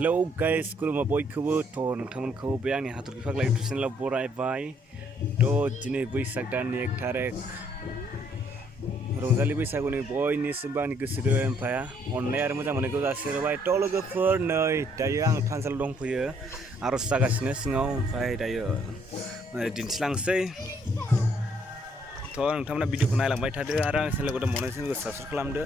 Hello guys, खुलुमबाय बयखौबो थ' नोंथांमोनखौ बे आंनि हाथरखि फाग्ला इउटुब चेनेलाव बरायबाय थ' दिनै बैसाग दाननि 1 तारिख रंजालि बैसागुनि बयनिसिमबो आंनि गोसो गोरबोनिफ्राय अननाय आरो मोजां मोननायखौ जासिहरबाय थ' लोगोफोर नै दायो आं थानसालियाव दंफैयो आर'ज जागासिनो सिङाव ओमफ्राय दायो दिन्थिलांसै थ' नोंथांमोना भिडिअखौ नायलांबाय थादो आरो आं चेनेलखौ दंबावनाय चेनेलखौ साबस्क्राइब खालामदो।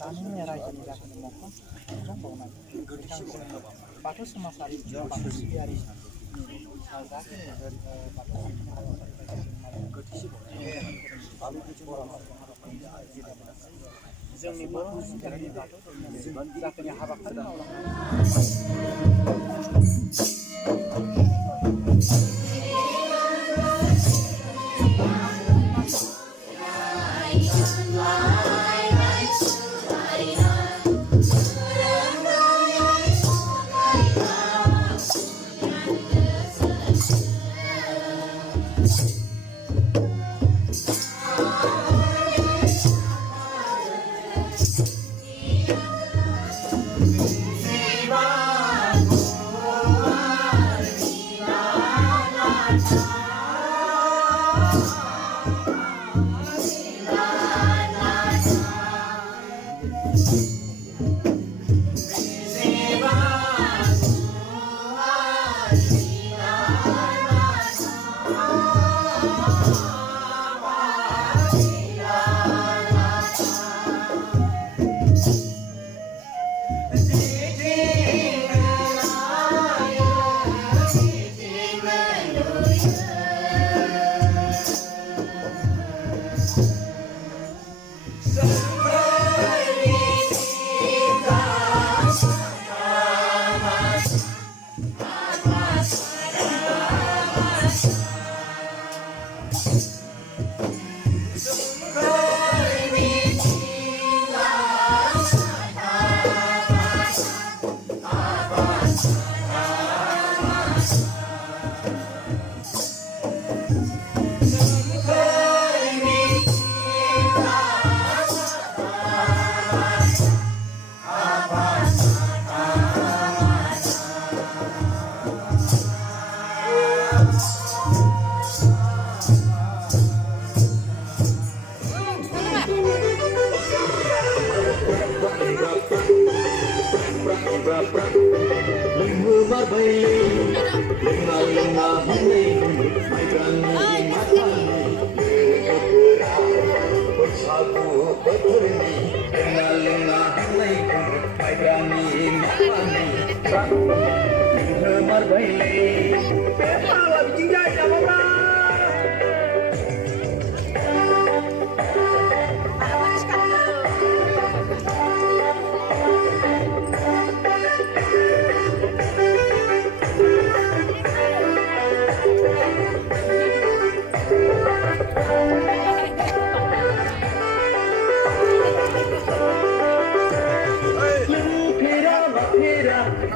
गामिनि रायजोनि जाहोन न'खर बावनाय बाथौ समाजारि बाथौ सिबियारि जोंनि बर' हारिनि बाथौ जाखिनि हाबाफारि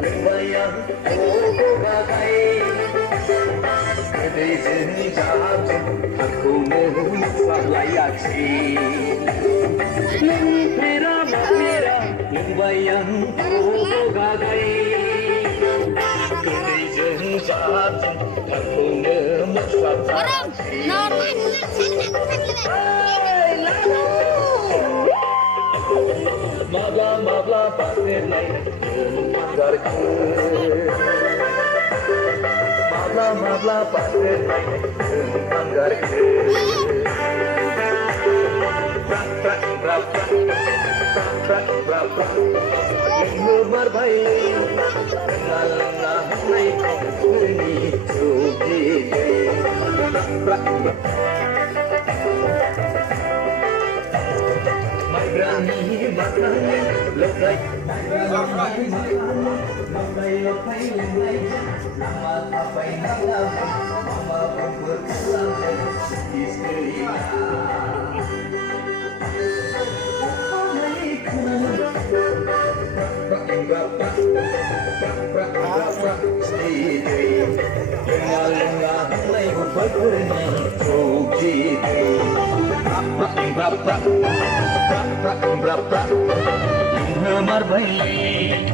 Bayang oh bagai Kedai jahab aku melayaki Mera mera bayang oh bagai Kedai jahab aku melayaki Mabla mabla pasir lain manggarku Mabla mabla pasir lain manggarku Prak prak prak prak prak prak prak Lumbar bayi kenal nahai ini sugi prak prak Berani makan lekai lekai lekai nama apa yang mama berkesan istrinya berapa istri lengah lengah berani sugi berapa Berapa Lemar bayi